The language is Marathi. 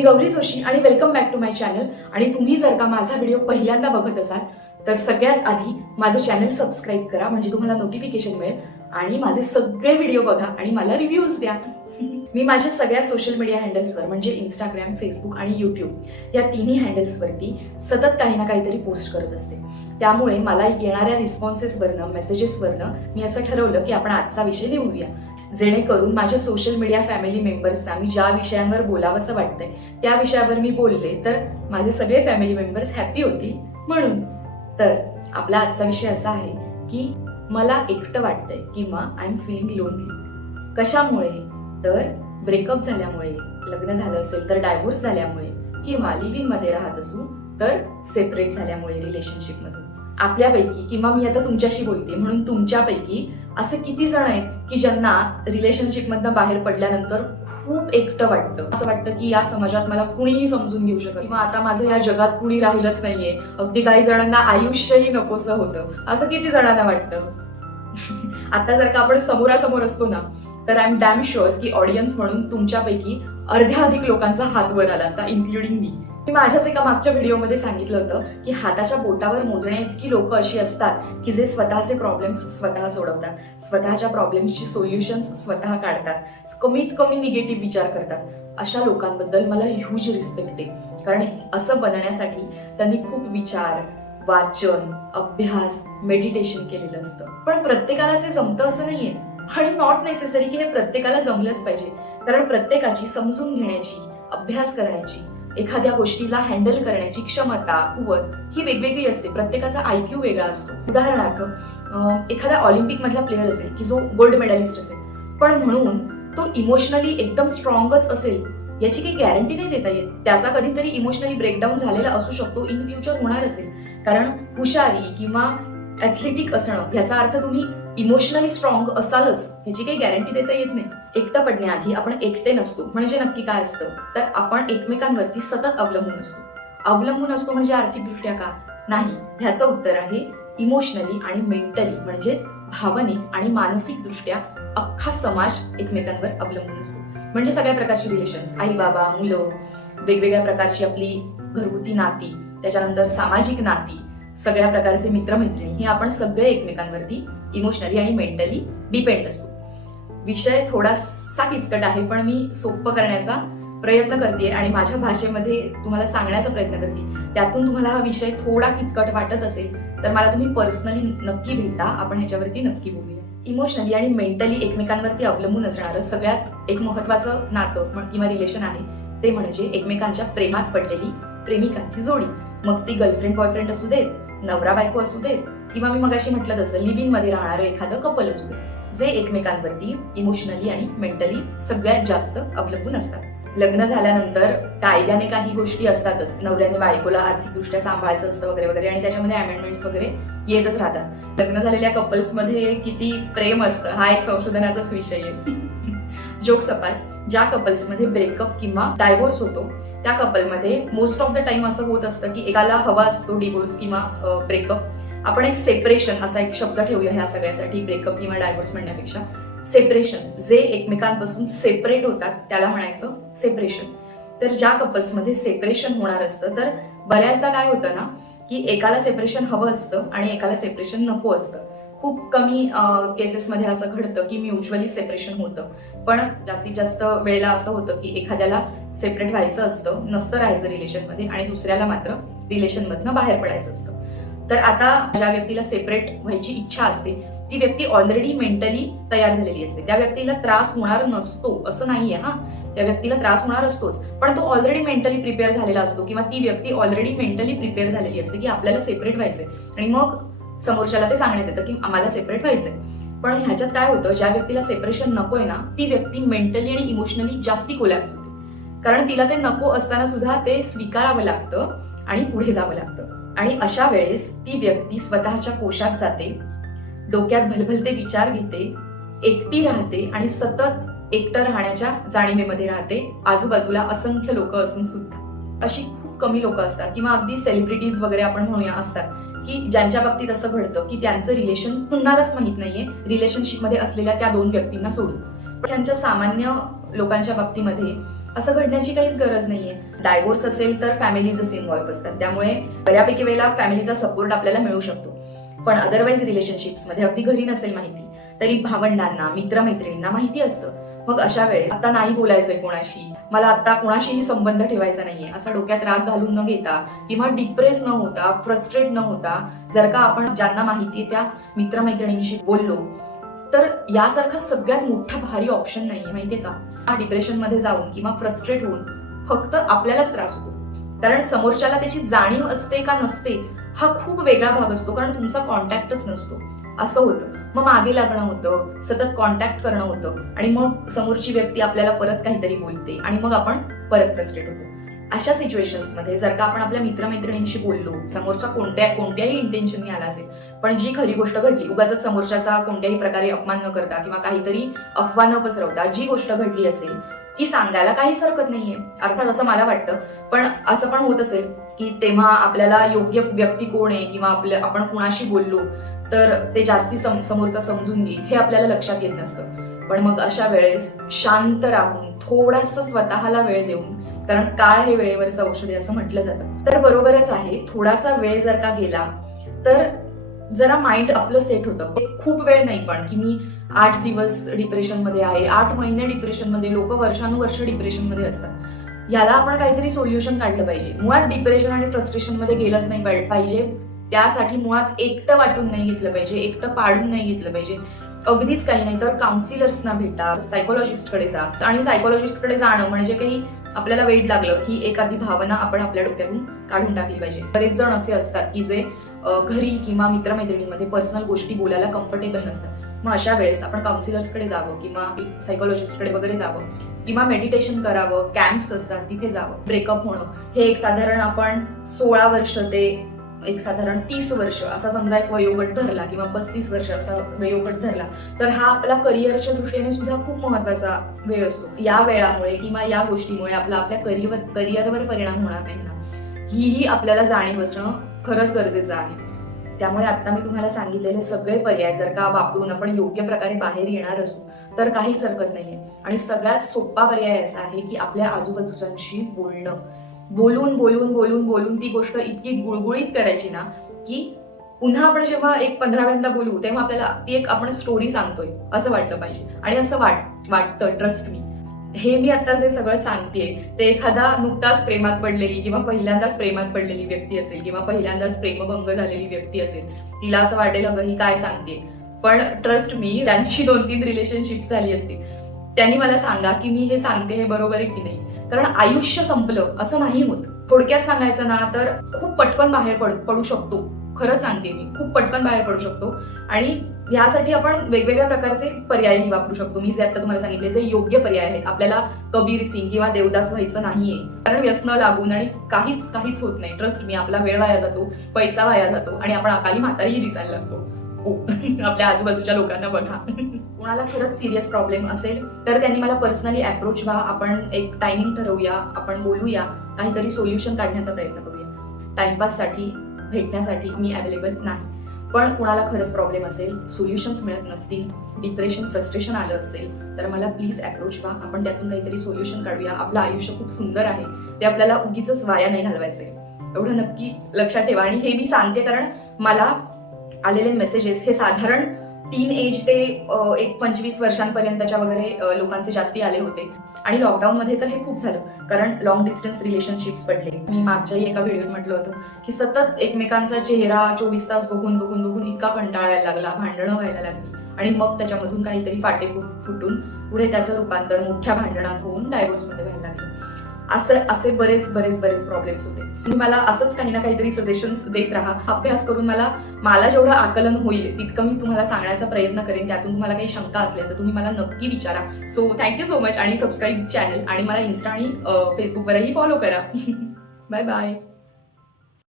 मी गौरी जोशी आणि welcome back to my channel. आणि तुम्ही जर का माझा व्हिडिओ पहिल्यांदा बघत असाल तर सगळ्यात आधी माझं चॅनल सबस्क्राईब करा, म्हणजे तुम्हाला नोटिफिकेशन मिळेल आणि माझे सगळे व्हिडिओ बघा आणि मला रिव्ह्यूज द्या. मी माझ्या सगळ्या सोशल मीडिया हँडल्सवर म्हणजे इंस्टाग्राम, फेसबुक आणि यूट्यूब या तिन्ही हँडल्सवरती सतत काही ना काहीतरी पोस्ट करत असते. त्यामुळे मला येणाऱ्या रिस्पॉन्सेसवरनं, मेसेजेसवरनं मी असं ठरवलं की आपण आजचा विषय निवडूया, जेणेकरून माझ्या सोशल मीडिया फॅमिली मेंबर्सना मी ज्या विषयांवर बोलावंसं वाटतंय त्या विषयावर मी बोलले तर माझे सगळे फॅमिली मेंबर्स हॅपी होतील. म्हणून तर आपला आजचा विषय असा आहे की मला एकटं वाटतंय किंवा आय एम फिलिंग लोनली. कशामुळे? तर ब्रेकअप झाल्यामुळे, लग्न झालं असेल तर डायव्होर्स झाल्यामुळे, किंवा लिव्ह इन मध्ये राहत असू तर सेपरेट झाल्यामुळे रिलेशनशिपमधून. आपल्यापैकी किंवा मी आता तुमच्याशी बोलते म्हणून तुमच्यापैकी असे किती जण आहेत की ज्यांना रिलेशनशिपमधनं बाहेर पडल्यानंतर खूप एकटं वाटतं, असं वाटतं की या समाजात मला कुणीही समजून घेऊ शकत किंवा आता माझं या जगात कुणी राहिलंच नाहीये. अगदी काही जणांना आयुष्यही नकोसं होतं, असं किती जणांना वाटतं. आता जर का आपण समोरासमोर असतो ना तर आय एम डॅम शुअर की ऑडियन्स म्हणून तुमच्यापैकी अर्ध्याधिक लोकांचा हात वर आला असता, इन्क्लुडिंग मी. मी माझ्याच एका मागच्या व्हिडिओमध्ये सांगितलं होतं की हाताच्या बोटावर मोजण्या इतकी लोक अशी असतात की जे स्वतःचे प्रॉब्लेम्स स्वतः सोडवतात, स्वतःच्या प्रॉब्लेम्सची सोल्युशन्स स्वतः काढतात, कमीत कमी निगेटिव्ह विचार करतात. अशा लोकांबद्दल मला ह्यूज रिस्पेक्ट आहे, कारण असं बनण्यासाठी त्यांनी खूप विचार, वाचन, अभ्यास, मेडिटेशन केलेलं असतं. पण प्रत्येकाला जे जमतं असं नाहीये, आणि नॉट नेसेसरी की हे प्रत्येकाला जमलंच पाहिजे, कारण प्रत्येकाची समजून घेण्याची, अभ्यास करण्याची, एखाद्या गोष्टीला हँडल करण्याची क्षमता, कुवत ही वेगवेगळी असते. प्रत्येकाचा IQ वेगळा असतो. उदाहरणार्थ एखादा ऑलिम्पिक मधला प्लेअर असेल की जो गोल्ड मेडलिस्ट असेल, पण म्हणून तो इमोशनली एकदम स्ट्रॉंगच असेल याची काही गॅरंटी नाही देता येत. त्याचा कधीतरी इमोशनली ब्रेकडाऊन झालेला असू शकतो, इन फ्युचर होणार असेल. कारण हुशारी किंवा ऍथलेटिक असणं याचा अर्थ तुम्ही इमोशनली स्ट्रॉंग असालच ह्याची काही गॅरंटी देता येत नाही. एकटं पडण्याआधी आपण एकटे नसतो. म्हणजे नक्की काय असतं तर आपण एकमेकांवरती सतत अवलंबून असतो. अवलंबून असतो म्हणजे आर्थिकदृष्ट्या का? नाही. ह्याचं उत्तर आहे इमोशनली आणि मेंटली, म्हणजेच भावनिक आणि मानसिक दृष्ट्या अख्खा समाज एकमेकांवर अवलंबून असतो. म्हणजे सगळ्या प्रकारची रिलेशन्स, आई बाबा, मुलं, वेगवेगळ्या प्रकारची आपली घरगुती नाती, त्याच्यानंतर सामाजिक नाती, सगळ्या प्रकारचे मित्रमैत्रिणी, हे आपण सगळे एकमेकांवरती इमोशनली आणि मेंटली डिपेंड असतो. विषय थोडासा किचकट आहे पण मी सोपं करण्याचा प्रयत्न करते आणि माझ्या भाषेमध्ये तुम्हाला सांगण्याचा प्रयत्न करते. त्यातून तुम्हाला हा विषय थोडा किचकट वाटत असेल तर मला तुम्ही पर्सनली नक्की भेटा, आपण ह्याच्यावरती नक्की बोलूया. इमोशनली आणि मेंटली एकमेकांवरती अवलंबून असणारं सगळ्यात एक महत्वाचं नातं किंवा रिलेशन आहे ते म्हणजे एकमेकांच्या प्रेमात पडलेली प्रेमिकांची जोडी. मग ती गर्लफ्रेंड बॉयफ्रेंड असू देत, नवरा बायको असू देत, किंवा मी मगाशी म्हटलं तसं लिव्ह इन मध्ये राहणारं एखादं कपल असू दे, जे एकमेकांवरती इमोशनली आणि मेंटली सगळ्यात जास्त अवलंबून असतात. लग्न झाल्यानंतर कायद्याने काही गोष्टी असतातच, नवऱ्याने बायकोला आर्थिकदृष्ट्या सांभाळायचं असतं वगैरे वगैरे, आणि त्याच्यामध्ये अमेंडमेंट्स वगैरे येतच राहतात. लग्न झालेल्या कपल्समध्ये किती प्रेम असतं हा एक संशोधनाचाच विषय आहे. जोक्स अपार्ट, ज्या कपल्समध्ये ब्रेकअप किंवा डायव्होर्स होतो त्या कपलमध्ये मोस्ट ऑफ द टाइम असं होत असतं की एकाला हवा असतो डिवोर्स किंवा ब्रेकअप. आपण एक सेपरेशन असा एक शब्द ठेवूया ह्या सगळ्यासाठी, ब्रेकअप किंवा डायव्होर्स म्हणण्यापेक्षा सेपरेशन. जे एकमेकांपासून सेपरेट होतात त्याला म्हणायचं सेपरेशन. तर ज्या कपल्समध्ये सेपरेशन होणार असतं तर बऱ्याचदा काय होतं ना की एकाला सेपरेशन हवं असतं आणि एकाला सेपरेशन नको असतं. खूप कमी केसेसमध्ये असं घडतं की म्युच्युअली सेपरेशन होतं, पण जास्तीत जास्त वेळेला असं होतं की एखाद्याला सेपरेट व्हायचं असतं, नसतं राहायचं रिलेशनमध्ये, आणि दुसऱ्याला मात्र रिलेशनमधनं बाहेर पडायचं असतं. तर आता ज्या व्यक्तीला सेपरेट व्हायची इच्छा असते ती व्यक्ती ऑलरेडी मेंटली तयार झालेली असते. त्या व्यक्तीला त्रास होणार नसतो असं नाहीये, हा, त्या व्यक्तीला त्रास होणार असतोच, पण तो ऑलरेडी मेंटली प्रिपेअर झालेला असतो, किंवा ती व्यक्ती ऑलरेडी मेंटली प्रिपेअर झालेली असते की आपल्याला सेपरेट व्हायचंय, आणि मग समोरच्याला ते सांगण्यात येतं की आम्हाला सेपरेट व्हायचंय. पण ह्याच्यात काय होतं, ज्या व्यक्तीला सेपरेशन नकोय ना ती व्यक्ती मेंटली आणि इमोशनली जास्ती कोलॅप्स होते, कारण तिला ते नको असताना सुद्धा ते स्वीकारावं लागतं आणि पुढे जावं लागतं. आणि अशा वेळेस ती व्यक्ती स्वतःच्या कोशात जाते, डोक्यात भलभलते विचार घेते, एकटी राहते आणि सतत एकटं राहण्याच्या जाणीवेमध्ये राहते. आजूबाजूला असंख्य लोक असून सुद्धा अशी खूप कमी लोक असतात, किंवा अगदी सेलिब्रिटीज वगैरे आपण म्हणूया असतात की ज्यांच्या बाबतीत असं घडतं की त्यांचं रिलेशन कुणालाच माहित नाहीये रिलेशनशिपमध्ये असलेल्या त्या दोन व्यक्तींना सोडून. त्यांच्या सामान्य लोकांच्या बाबतीमध्ये असं घडण्याची काहीच गरज नाहीये. डायव्होर्स असेल तर फॅमिलीजच इन्व्हॉल्व्ह असतात, त्यामुळे बऱ्यापैकी वेळेला फॅमिलीचा सपोर्ट आपल्याला मिळू शकतो. पण अदरवाईज रिलेशनशिप्समध्ये अगदी घरी नसेल माहिती तरी भावंडांना, मित्रमैत्रिणींना माहिती असतं. मग अशा वेळेस आता नाही बोलायचंय कोणाशी, मला आता कोणाशीही संबंध ठेवायचा नाहीये, असा डोक्यात राग घालून न घेता किंवा डिप्रेस न होता, फ्रस्ट्रेट न होता, जर का आपण ज्यांना माहितीये त्या मित्रमैत्रिणींशी बोललो, तर यासारखा सगळ्यात मोठा भारी ऑप्शन नाहीये माहितीये का. डिप्रेशन मध्ये जाऊन किंवा फ्रस्ट्रेट होऊन फक्त आपल्यालाच त्रास होतो. कारण समोरच्याला त्याची जाणीव असते का नसते हा खूप वेगळा भाग असतो, कारण तुमचा कॉन्टॅक्टच नसतो. असं होतं, मग मागे लागणं होतं, सतत कॉन्टॅक्ट करणं होतं आणि मग समोरची व्यक्ती आपल्याला परत काहीतरी बोलते आणि मग आपण परत फ्रस्ट्रेट होतो. अशा सिच्युएशन्स मध्ये जर का आपण आपल्या मित्रमैत्रिणींशी बोललो, समोरचा कोणत्याही इंटेन्शननी आला असेल, पण जी खरी गोष्ट घडली, उगाच समोरच्याचा कोणत्याही प्रकारे अपमान न करता किंवा काहीतरी अफवा न पसरवता जी गोष्ट घडली असेल ती सांगायला काहीच हरकत नाहीये. अर्थात असं मला वाटतं, पण असं पण होत असेल की तेव्हा आपल्याला योग्य व्यक्ती कोण आहे किंवा आपण कुणाशी बोललो तर ते जास्ती समोरचा समजून घेईल हे आपल्याला लक्षात येत नसतं. पण मग अशा वेळेस शांत राहून थोडासा स्वतःला वेळ देऊन, कारण काळ हे वेळेवरचं औषध आहे असं म्हटलं जातं, तर बरोबरच आहे. थोडासा वेळ जर का गेला तर जरा माइंड आपलं सेट होतं. खूप वेळ नाही, पण की मी 8 दिवस डिप्रेशन मध्ये आहे, 8 महिने डिप्रेशन मध्ये, लोक वर्षानुवर्ष डिप्रेशन मध्ये असतात. याला आपण काहीतरी सोल्युशन काढलं पाहिजे. मुळात डिप्रेशन आणि फ्रस्ट्रेशन मध्ये गेलंच नाही पाहिजे. त्यासाठी मुळात एकटं वाटून नाही घेतलं पाहिजे, एकटं पाडून नाही घेतलं पाहिजे. अगदीच काही नाही तर काउन्सिलर्सना भेटा, सायकोलॉजिस्टकडे जा. आणि सायकोलॉजिस्टकडे जाणं म्हणजे काही आपल्याला वेड लागलं ही एखादी भावना आपण आपल्या डोक्यातून काढून टाकली पाहिजे. बरेच जण असे असतात की जे घरी किंवा मित्रमैत्रिणींमध्ये पर्सनल गोष्टी बोलायला कम्फर्टेबल नसतात. मग अशा वेळेस आपण काउन्सिलर्सकडे जावं किंवा सायकोलॉजिस्टकडे वगैरे जावं किंवा मेडिटेशन करावं, कॅम्प्स असतात तिथे जावं. ब्रेकअप होणं हे एक साधारण आपण 16 वर्ष ते एक साधारण 30 वर्ष असा समजा एक वयोगट धरला किंवा 35 वर्ष असा वयोगट धरला तर हा आपला करिअरच्या दृष्टीने सुद्धा खूप महत्वाचा वेळ असतो. या वेळामुळे किंवा या गोष्टीमुळे आपल्या करिअरवर परिणाम होणार नाही ना, ही आपल्याला जाणीव असणं खरंच गरजेचं आहे. त्यामुळे आता मी तुम्हाला सांगितलेले सगळे पर्याय जर का वापरून आपण योग्य प्रकारे बाहेर येणार असू तर काहीच हरकत नाहीये. आणि सगळ्यात सोपा पर्याय असा आहे की आपल्या आजूबाजूच्यांशी बोलणं. बोलून बोलून बोलून बोलून ती गोष्ट इतकी गुळगुळीत करायची ना की पुन्हा आपण जेव्हा एक 15व्यांदा बोलू तेव्हा आपल्याला ती एक आपण स्टोरी सांगतोय असं वाटलं पाहिजे. आणि असं वाटतं, ट्रस्ट मी. हे मी आता जे सगळं सांगतेय ते एखादा नुकताच प्रेमात पडलेली किंवा पहिल्यांदाच प्रेमात पडलेली व्यक्ती असेल किंवा पहिल्यांदाच प्रेमभंग झालेली व्यक्ती असेल, तिला असं वाटेल अगं ही काय सांगते. पण ट्रस्ट मी, ज्यांची 2-3 रिलेशनशिप झाली असतील त्यांनी मला सांगा की मी हे सांगते हे बरोबर आहे की नाही. कारण आयुष्य संपलं असं नाही होत. थोडक्यात सांगायचं ना तर खूप पटकन बाहेर पडू शकतो. खरं सांगते मी, खूप पटकन बाहेर पडू शकतो. आणि यासाठी आपण वेगवेगळ्या प्रकारचे पर्यायही वापरू शकतो. मी जे आता तुम्हाला सांगितले जे योग्य पर्याय आहेत. आपल्याला कबीर सिंग किंवा देवदास व्हायचं नाहीये, कारण व्यसन लागून आणि काहीच होत नाही. ट्रस्ट मी, आपला वेळ वाया जातो, पैसा वाया जातो आणि आपण अकाली म्हातारीही दिसायला लागतो. आपल्या आजूबाजूच्या लोकांना बघा. कोणाला खरंच सिरियस प्रॉब्लेम असेल तर त्यांनी मला पर्सनली अप्रोच व्हा. आपण एक टायमिंग ठरवूया, आपण बोलूया, काहीतरी सोल्युशन काढण्याचा प्रयत्न करूया. टाइमपाससाठी भेटण्यासाठी मी अवेलेबल नाही. पण कोणाला खरंच प्रॉब्लेम असेल, सोल्युशन्स मिळत नसतील, डिप्रेशन फ्रस्ट्रेशन आलं असेल तर मला प्लीज अप्रोच व्हा. आपण त्यातून काहीतरी सोल्युशन काढूया. आपलं आयुष्य खूप सुंदर आहे, ते आपल्याला उगीच वाया नाही घालवायचंय. एवढं नक्की लक्षात ठेवा. आणि हे मी सांगते कारण मला आलेले मेसेजेस हे साधारण टीन एज ते एक 25 वर्षांपर्यंतच्या वगैरे लोकांचे जास्ती आले होते. आणि लॉकडाऊन मध्ये तर हे खूप झालं, कारण लॉंग डिस्टन्स रिलेशनशिप्स पडले. मी मागच्याही एका व्हिडिओत म्हटलं होतं की सतत एकमेकांचा चेहरा 24 तास बघून बघून बघून इतका कंटाळायला लागला, भांडणं व्हायला लागली आणि मग त्याच्यामधून काहीतरी फाटे फुटून पुढे त्याचं रूपांतर मोठ्या भांडणात होऊन डायव्होर्स मध्ये व्हायला लागलं. असे बरेच प्रॉब्लेम्स होते. तुम्ही मला असंच काही ना काहीतरी सजेशन्स देत राहा. अभ्यास करून मला जेवढं आकलन होईल तितकं मी तुम्हाला सांगण्याचा प्रयत्न करेन. त्यातून तुम्हाला काही शंका असल्या तर तुम्ही मला नक्की विचारा. So thank you so much. आणि सबस्क्राईब चॅनल आणि मला इन्स्टा आणि फेसबुकवरही फॉलो करा. Bye bye.